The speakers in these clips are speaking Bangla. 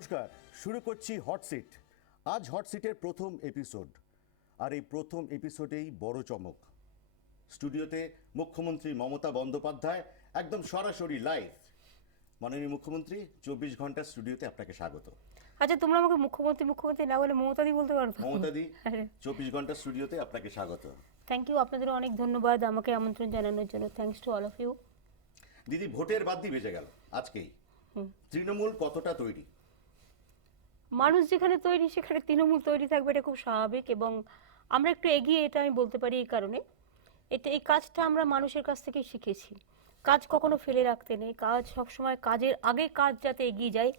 নমস্কার, শুরু করছি হট সিট। আজ হট সিটের প্রথম এপিসোড, আর এই প্রথম এপিসোডেই বড় চমক। স্টুডিওতে মুখ্যমন্ত্রী মমতা বন্দ্যোপাধ্যায়, একদম সরাসরি লাইভ। মাননীয় মুখ্যমন্ত্রী, 24 ঘন্টা স্টুডিওতে আপনাকে স্বাগত। আচ্ছা, তোমরা আমাকে মুখ্যমন্ত্রী মুখ্যমন্ত্রী না বলে মমতাদি বলতে পারো তো? মমতাদি, 24 ঘন্টা স্টুডিওতে আপনাকে স্বাগত। থ্যাংক ইউ, আপনাদেরও অনেক ধন্যবাদ আমাকে আমন্ত্রণ জানানোর জন্য। Thanks to all of you. দিদি, ভোটের বাদ্যি বেজে গেল আজকেই। তৃণমূল কতটা তৈরি? মানুষ যেখানে তৈরি সেখানে তৃণমূল তৈরি থাকবে, এটা খুব স্বাভাবিক। এবং আমরা একটু এগিয়ে, এটা আমি বলতে পারি এই কারণে, এই কাজটা আমরা মানুষের কাছ থেকেই শিখেছি। কাজ কখনো ফেলে রাখতে নেই, কাজ সবসময় কাজের আগে, কাজ যাতে এগিয়ে যায়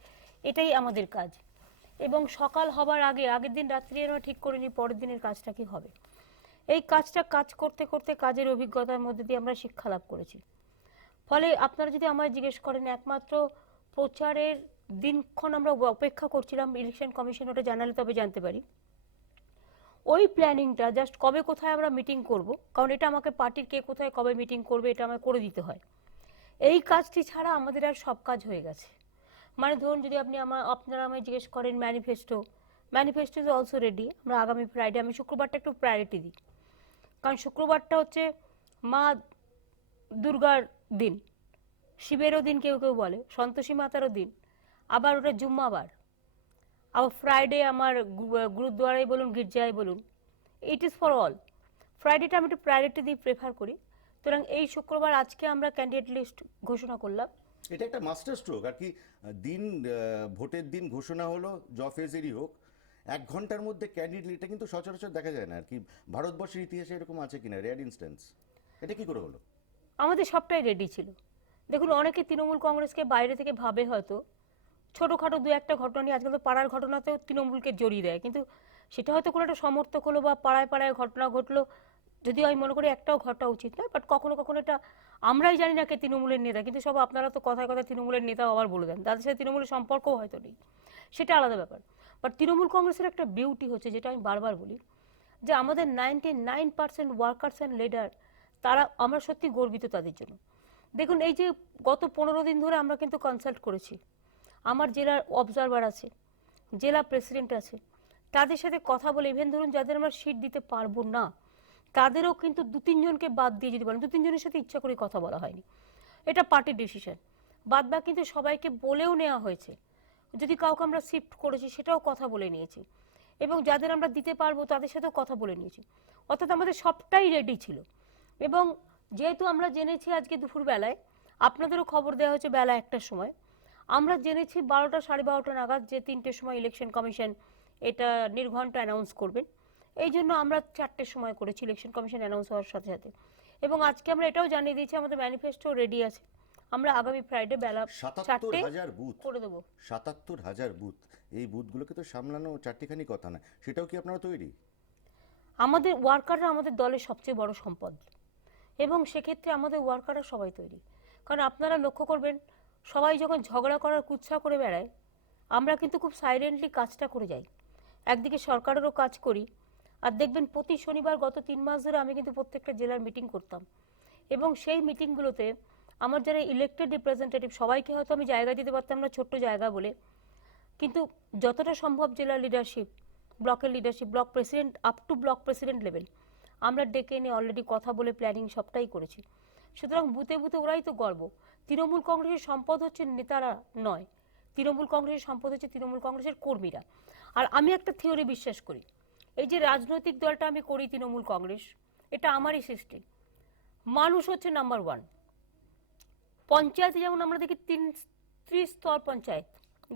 এটাই আমাদের কাজ। এবং সকাল হবার আগে, আগের দিন রাত্রি আমরা ঠিক করে নিই পরের দিনের কাজটা কি হবে। এই কাজটা কাজ করতে করতে কাজের অভিজ্ঞতার মধ্যে দিয়ে আমরা শিক্ষা লাভ করেছি। ফলে আপনারা যদি আমায় জিজ্ঞেস করেন, একমাত্র প্রচারের দিনক্ষণ আমরা অপেক্ষা করছিলাম, ইলেকশন কমিশন ওটা জানালে তবে জানতে পারি। ওই প্ল্যানিংটা জাস্ট কবে কোথায় আমরা মিটিং করব, কারণ এটা আমাকে পার্টির কে কোথায় কবে মিটিং করবে এটা আমায় করে দিতে হয়। এই কাজটি ছাড়া আমাদের আর সব কাজ হয়ে গেছে। মানে ধরুন, যদি আপনারা আমায় জিজ্ঞেস করেন ম্যানিফেস্টো ইজ অলসো রেডি। আমরা আগামী ফ্রাইডে, আমি শুক্রবারটা একটু প্রায়োরিটি দিই, কারণ শুক্রবারটা হচ্ছে মা দুর্গার দিন, শিবেরও দিন, কেউ কেউ বলে সন্তোষী মাতারও দিন, আবার ওটা জুম্মাবার, আবার ফ্রাইডে আমার গুরুদ্বারায় বলুন, গির্জায় বলুন, ইট ইজ ফর অল। ফ্রাইডেটা আমি একটু প্রায়োরিটি দিয়ে প্রেফার করি। সুতরাং এই শুক্রবার আজকে আমরা ক্যান্ডিডেট লিস্ট ঘোষণা করলাম। এটা একটা মাস্টার স্ট্রোক আর কি। দিন, ভোটের দিন ঘোষণা হলো, জফেজেরই হোক, 1 ঘন্টার মধ্যে ক্যান্ডিডেট, এটা কিন্তু সচরাচর দেখা যায় না আর কি। ভারতবর্ষের ইতিহাসে এরকম আছে কিনা, রেয়ার ইনস্ট্যান্স। এটা কি করে হলো? আমাদের সবটাই রেডি ছিল। দেখুন, অনেকে তৃণমূল কংগ্রেসকে বাইরে থেকে ভাবে হয়তো ছোটোখাটো দু একটা ঘটনা নিয়ে, আজকাল তো পাড়ার ঘটনাতেও তৃণমূলকে জড়িয়ে দেয়, কিন্তু সেটা হয়তো কোনো একটা সমর্থক হলো বা পাড়ায় পাড়ায় ঘটনা ঘটলো, যদিও আমি মনে করি একটাও ঘটা উচিত নয়, বাট কখনো কখনো এটা আমরাই জানি না কে তৃণমূলের নেতা, কিন্তু সব আপনারা তো কথায় কথায় তৃণমূলের নেতা আবার বলে দেন, তাদের সাথে তৃণমূলের সম্পর্কও হয়তো নেই, সেটা আলাদা ব্যাপার। বাট তৃণমূল কংগ্রেসের একটা বিউটি হচ্ছে, যেটা আমি বারবার বলি, যে আমাদের 99% ওয়ার্কার্স অ্যান্ড লিডার, তারা, আমরা সত্যি গর্বিত তাদের জন্য। দেখুন, এই যে গত 15 দিন ধরে আমরা কিন্তু কনসাল্ট করেছি, আমার জেলার অবজারভার আছে, জেলা প্রেসিডেন্ট আছে, তাদের সাথে কথা বলে, ইভেন ধরুন যাদের আমরা সিট দিতে পারবো না তাদেরও কিন্তু 2-3 জনকে বাদ দিয়ে, যদি বলেন 2-3 জনের সাথে ইচ্ছা করে কথা বলা হয়নি, এটা পার্টির ডিসিশন। বাদ বাকি কিন্তু সবাইকে বলেও নেওয়া হয়েছে, যদি কাউকে আমরা শিফট করেছি সেটাও কথা বলে নিয়েছি, এবং যাদের আমরা দিতে পারবো তাদের সাথেও কথা বলে নিয়েছি। অর্থাৎ আমাদের সবটাই রেডি ছিল। এবং যেহেতু আমরা জেনেছি আজকে দুপুরবেলায়, আপনাদেরও খবর দেওয়া হয়েছে বেলা 1টার সময়, আমরা জেনেছি 12টা 12:30 নাগাদ যে 3টের সময় ইলেকশন কমিশন এটা নির্ঘণ্ট অ্যানাউন্স করবেন। এই জন্য আমরা 4টের সময় করেছি ইলেকশন কমিশন অ্যানাউন্স হওয়ার সাথে সাথে। এবং আজকে আমরা এটাও জানিয়ে দিয়েছি আমাদের ম্যানিফেস্টো রেডি আছে, আমরা আগামী ফ্রাইডে বেলা 4টে বুথ, করে দেবো। 77,000 বুথ, এই বুথগুলোকে তো সামলানো চারটিখানি কথা না, সেটাও কি আপনারা তৈরি? আমাদের ওয়ার্কাররা আমাদের দলের সবচেয়ে বড় সম্পদ, এবং সেক্ষেত্রে আমাদের ওয়ার্কাররা সবাই তৈরি। কারণ আপনারা লক্ষ্য করবেন, সবাই যখন ঝগড়া করার কুৎসা করে বেড়ায়, আমরা কিন্তু খুব সাইলেন্টলি কাজটা করে যাই। একদিকে সরকারেরও কাজ করি, আর দেখবেন প্রতি শনিবার গত 3 মাস ধরে আমি কিন্তু প্রত্যেকটা জেলার মিটিং করতাম, এবং সেই মিটিংগুলোতে আমার যারা ইলেক্টেড রিপ্রেজেন্টেটিভ, সবাইকে হয়তো আমি জায়গা দিতে পারতাম না, ছোট্ট জায়গা বলে, কিন্তু যতটা সম্ভব জেলার লিডারশিপ, ব্লকের leadership, block president, up to block president level আমরা ডেকে এনে অলরেডি কথা বলে প্ল্যানিং সবটাই করেছি। সুতরাং বুথে বুথে ওরাই তো গর্ব। তৃণমূল কংগ্রেসের সম্পদ হচ্ছে নেতারা নয়, তৃণমূল কংগ্রেসের সম্পদ হচ্ছে তৃণমূল কংগ্রেসের কর্মীরা। আর আমি একটা থিওরি বিশ্বাস করি, এই যে রাজনৈতিক দলটা আমি করি তৃণমূল কংগ্রেস, এটা আমারই সৃষ্টি। মানুষ হচ্ছে নাম্বার 1। পঞ্চায়েতে যেমন আমরা দেখি 3 স্তর পঞ্চায়েত,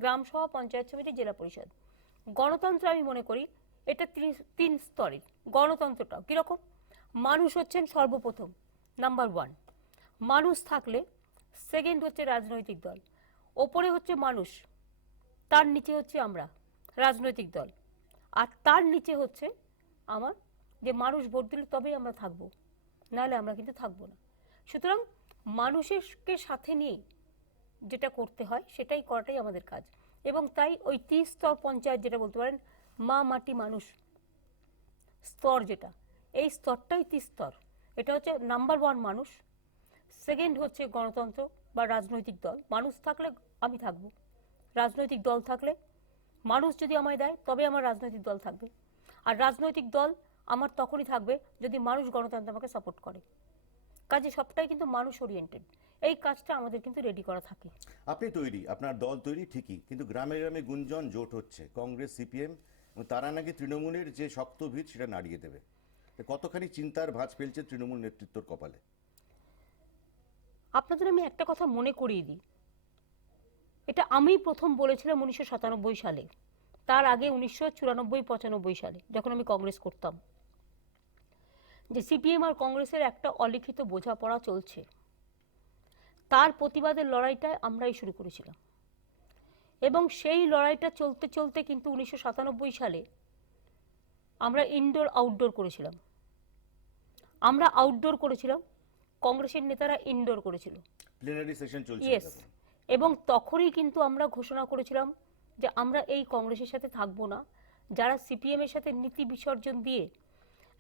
গ্রাম সভা, পঞ্চায়েত সমিতি, জেলা পরিষদ। গণতন্ত্র আমি মনে করি এটা 3 স্তরের গণতন্ত্রটাও কীরকম, মানুষ হচ্ছেন সর্বপ্রথম নাম্বার 1, মানুষ থাকলে সেকেন্ড হচ্ছে রাজনৈতিক দল, ওপরে হচ্ছে মানুষ, তার নিচে হচ্ছে আমরা রাজনৈতিক দল, আর তার নিচে হচ্ছে আমার, যে মানুষ ভোট দিলে তবেই আমরা থাকবো, নাহলে আমরা কিন্তু থাকবো না। সুতরাং মানুষকে সাথে নিয়ে যেটা করতে হয় সেটাই করাটাই আমাদের কাজ। এবং তাই ওই 30 স্তর পঞ্চায়েত, যেটা বলতে পারেন মা মাটি মানুষ স্তর, যেটা এই স্তরটাই 30 স্তর, এটা হচ্ছে নাম্বার 1 মানুষ, সেকেন্ড হচ্ছে গণতন্ত্র বা রাজনৈতিক দল, মানুষ থাকলে আমি থাকবো, রাজনৈতিক দল থাকলে মানুষ যদি আমায় দেয় তবে আমার রাজনৈতিক দল থাকবে, আর রাজনৈতিক দল আমার তখনই থাকবে যদি মানুষ গণতন্ত্র আমাকে সাপোর্ট করে। কাজে সবটাই কিন্তু মানুষ ওরিয়েন্টেড, এই কাজটা আমাদের কিন্তু রেডি করা থাকে। আপনি তৈরি, আপনার দল তৈরি ঠিকই, কিন্তু গ্রামে গ্রামে গুঞ্জন জোট হচ্ছে কংগ্রেস সিপিএম, তারা নাকি তৃণমূলের যে শক্ত ভিত সেটা নাড়িয়ে দেবে। তো কতখানি চিন্তার ভাঁজ ফেলছে তৃণমূল নেতৃত্বর কপালে? আপনাদের আমি একটা কথা মনে করিয়ে দিই, এটা আমি প্রথম বলেছিলাম 1997 সালে, তার আগে 1994-95 সালে যখন আমি কংগ্রেস করতাম, যে সিপিএম আর কংগ্রেসের একটা অলিখিত বোঝাপড়া চলছে। তার প্রতিবাদের লড়াইটায় আমরাই শুরু করেছিলাম, এবং সেই লড়াইটা চলতে চলতে কিন্তু 1997 সালে আমরা ইনডোর আউটডোর করেছিলাম। আমরা আউটডোর করেছিলাম, কংগ্রেসের নেতারা ইনডোর করেছিল। প্লেনারি সেশন চলছে ইয়েস, এবং তখনই কিন্তু আমরা ঘোষণা করেছিলাম যে আমরা এই কংগ্রেসের সাথে থাকবো না, যারা সিপিএম এর সাথে নীতি বিসর্জন দিয়ে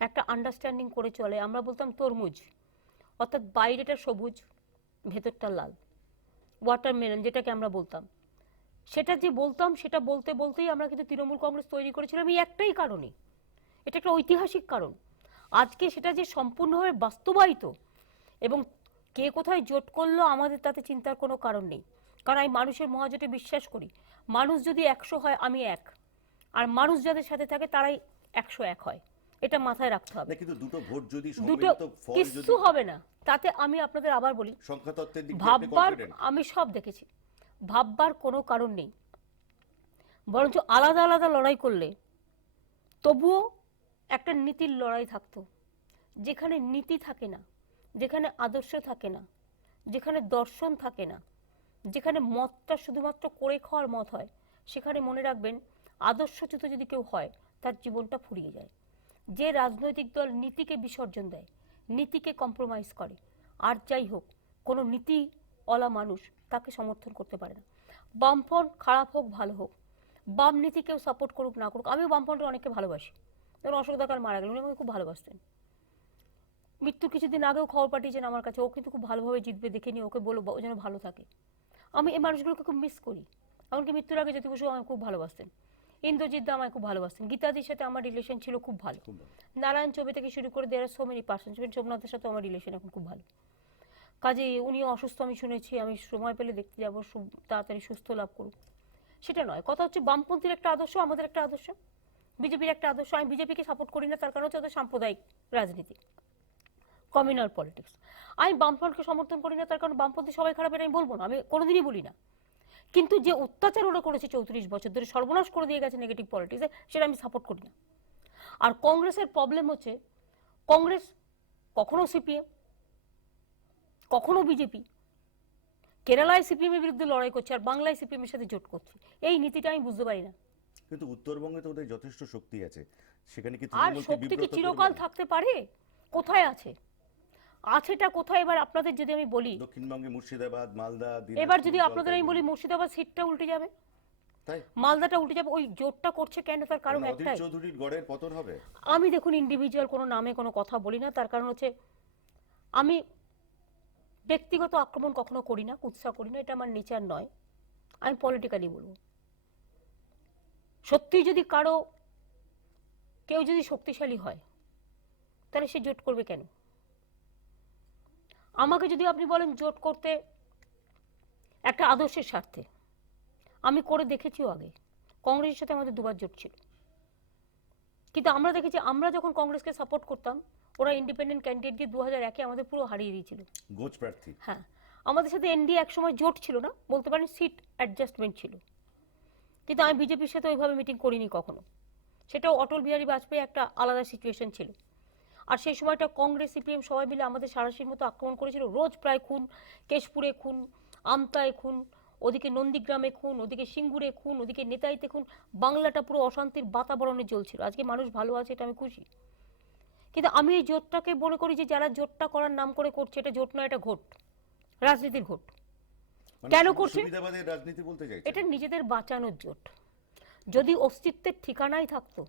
একটা আন্ডারস্ট্যান্ডিং করে চলে। আমরা বলতাম তরমুজ, অর্থাৎ বাইরেটা সবুজ ভেতরটা লাল, ওয়াটারমেলন যেটাকে আমরা বলতাম। সেটা যে বলতাম, সেটা বলতে বলতেই আমরা কিন্তু তৃণমূল কংগ্রেস তৈরি করেছিলাম এই একটাই কারণে। এটা একটা ঐতিহাসিক কারণ। আজকে সেটা যে সম্পূর্ণভাবে বাস্তবায়িত এবং কে কোথায় জোট করলো আমাদের তাতে চিন্তার কোনো কারণ নেই, কারণ আমি মানুষের মহাজোটে বিশ্বাস করি। মানুষ যদি 100 হয় আমি 1, আর মানুষ যাদের সাথে থাকে তারাই 101 হয়, এটা মাথায় রাখতে হবে। না, কিন্তু দুটো ভোট যদি দুটো সম্মিলিত ফল যদি কিছু হবে না তাতে। আমি আপনাদের আবার বলি, সংখ্যাতত্ত্বের দিক থেকে আপনি ভাববার, confident? আমি সব দেখেছি, ভাববার কোনো কারণ নেই। বরঞ্চ আলাদা আলাদা লড়াই করলে তবুও একটা নীতির লড়াই থাকতো। যেখানে নীতি থাকে না, যেখানে আদর্শ থাকে না, যেখানে দর্শন থাকে না, যেখানে মতটা শুধুমাত্র করে খাওয়ার মত হয়, সেখানে মনে রাখবেন আদর্শচ্যুত যদি কেউ হয় তার জীবনটা ফুরিয়ে যায়। যে রাজনৈতিক দল নীতিকে বিসর্জন দেয়, নীতিকে কম্প্রোমাইজ করে, আর যাই হোক কোনো নীতিওয়ালা মানুষ তাকে সমর্থন করতে পারে না। বামফ্রন্ট খারাপ হোক ভালো হোক, বাম নীতি কেউ সাপোর্ট করুক না করুক, আমিও বামফ্রন্টের অনেককে ভালোবাসি। যেমন অশোক দা কাল মারা গেলেন, উনি আমাকে খুব ভালোবাসতেন। মৃত্যুর কিছুদিন আগেও খবর পাঠিয়েছেন আমার কাছে, ও কিন্তু খুব ভালোভাবে জিতবে, দেখে নিয়ে ওকে বলো ও যেন ভালো থাকে। আমি এই মানুষগুলোকে খুব মিস করি। এমনকি মৃত্যুর আগে জ্যোতি বসু আমাকে খুব ভালোবাসতেন, ইন্দ্রজিৎ দা আমায় খুব ভালোবাসতেন, গীতাদির সাথে আমার রিলেশন ছিল খুব ভালো, নারায়ণ চৌবে থেকে শুরু করে দেয়ার সো মেনি পার্সন, সোমনাথের সাথে আমার রিলেশন এখন খুব ভালো। কাজে উনিও অসুস্থ আমি শুনেছি, আমি সময় পেলে দেখতে যাবো, তাড়াতাড়ি সুস্থ লাভ করুক। সেটা নয়, কথা হচ্ছে বামপন্থীর একটা আদর্শ, আমাদের একটা আদর্শ, বিজেপির একটা আদর্শ। আমি বিজেপিকে সাপোর্ট করি না, তার কারণ হচ্ছে ওদের সাম্প্রদায়িক রাজনীতি, কমিউনাল পলিটিক্স। আমি বামফ্রন্টকে সমর্থন করি না, তার কারণ বামপন্থী সবাই খারাপ, এটা আমি বলবো না, আমি কোনোদিনই বলি না। কিন্তু যে অত্যাচার ওরা করেছে 34 বছর ধরে, সর্বনাশ করে দিয়ে গেছে নেগেটিভ পলিটিক্সে, সেটা আমি সাপোর্ট করি না। আর কংগ্রেসের প্রবলেম হচ্ছে, কংগ্রেস কখনো সিপিএম, কখনো বিজেপি, কেরালায় সিপিএম এর বিরুদ্ধে লড়াই করছে আর বাংলায় সিপিএম এর সাথে জোট করছে। এই নীতিটা আমি বুঝতে পারি না। কিন্তু উত্তরবঙ্গে তো ওদের যথেষ্ট শক্তি আছে, সেখানে কি আর তৃণমূলকে শক্তি কি বিব্রত চিরকাল করবে? থাকতে পারে? কোথায় আছে? আছেটা কোথায়? এবার আপনাদের যদি আমি বলি, দক্ষিণবঙ্গে মুর্শিদাবাদ, মালদা, এবার দিনাজপুর, যদি আপনাদের আমি বলি, জলপাইগুড়ি। মুর্শিদাবাদ সিটটা উল্টে যাবে, তাই মালদাটা উল্টে যাবে। ওই জোটটা করছে কেন? তার কারণ কারণ অধীর একটাই, চৌধুরীর গড়ের পতন হবে। আমি দেখুন ইন্ডিভিজুয়াল কোনো নামে কোনো কথা বলি না, তার কারণ হচ্ছে আমি ব্যক্তিগত আক্রমণ কখনো করি না, কুৎসা করি না, এটা আমার নেচার নয়। আমি পলিটিক্যালি বলবো, সত্যি যদি কেউ যদি শক্তিশালী হয় তাহলে সে জোট করবে কেন? আমাকে যদি আপনি বলেন জোট করতে একটা আদর্শের স্বার্থে, আমি করে দেখেছিও আগে। কংগ্রেসের সাথে আমাদের দুবার জোট ছিল, কিন্তু আমরা দেখেছি আমরা যখন কংগ্রেসকে সাপোর্ট করতাম, ওরা ইন্ডিপেন্ডেন্ট ক্যান্ডিডেট দিয়ে 2001-এ আমাদের পুরো হারিয়ে দিয়েছিল। গোছ প্রার্থী। হ্যাঁ, আমাদের সাথে এনডিএ একসময় জোট ছিল না, বলতে পারেন সিট অ্যাডজাস্টমেন্ট ছিল। কিন্তু আমি বিজেপির সাথে ওইভাবে মিটিং করিনি কখনো, সেটাও অটল বিহারী বাজপেয়ী একটা আলাদা সিচুয়েশন ছিল। আর সেই সময়টা কংগ্রেস সিপিএম সবাই মিলে আমাদের সারাশির মতো আক্রমণ করেছিল, রোজ প্রায় খুন, কেশপুরে খুন, আমতায় খুন, ওদিকে নন্দীগ্রামে খুন, ওদিকে সিঙ্গুরে খুন, ওদিকে নেতাইতে খুন, বাংলাটা পুরো অশান্তির বাতাবরণে জ্বলছিল। আজকে মানুষ ভালো আছে, এটা আমি খুশি। কিন্তু আমি এই জোটটাকে মনে করি যে যারা জোটটা করার নাম করে করছে, এটা জোট নয়, এটা ঘোট, রাজনীতির ঘোট। মানে কেন করছে? সুবিধাবাদের রাজনীতি বলতে চাইছে। এটা নিজেদের বাঁচানোর জোট। যদি অস্তিত্বের ঠিকানাই থাকতো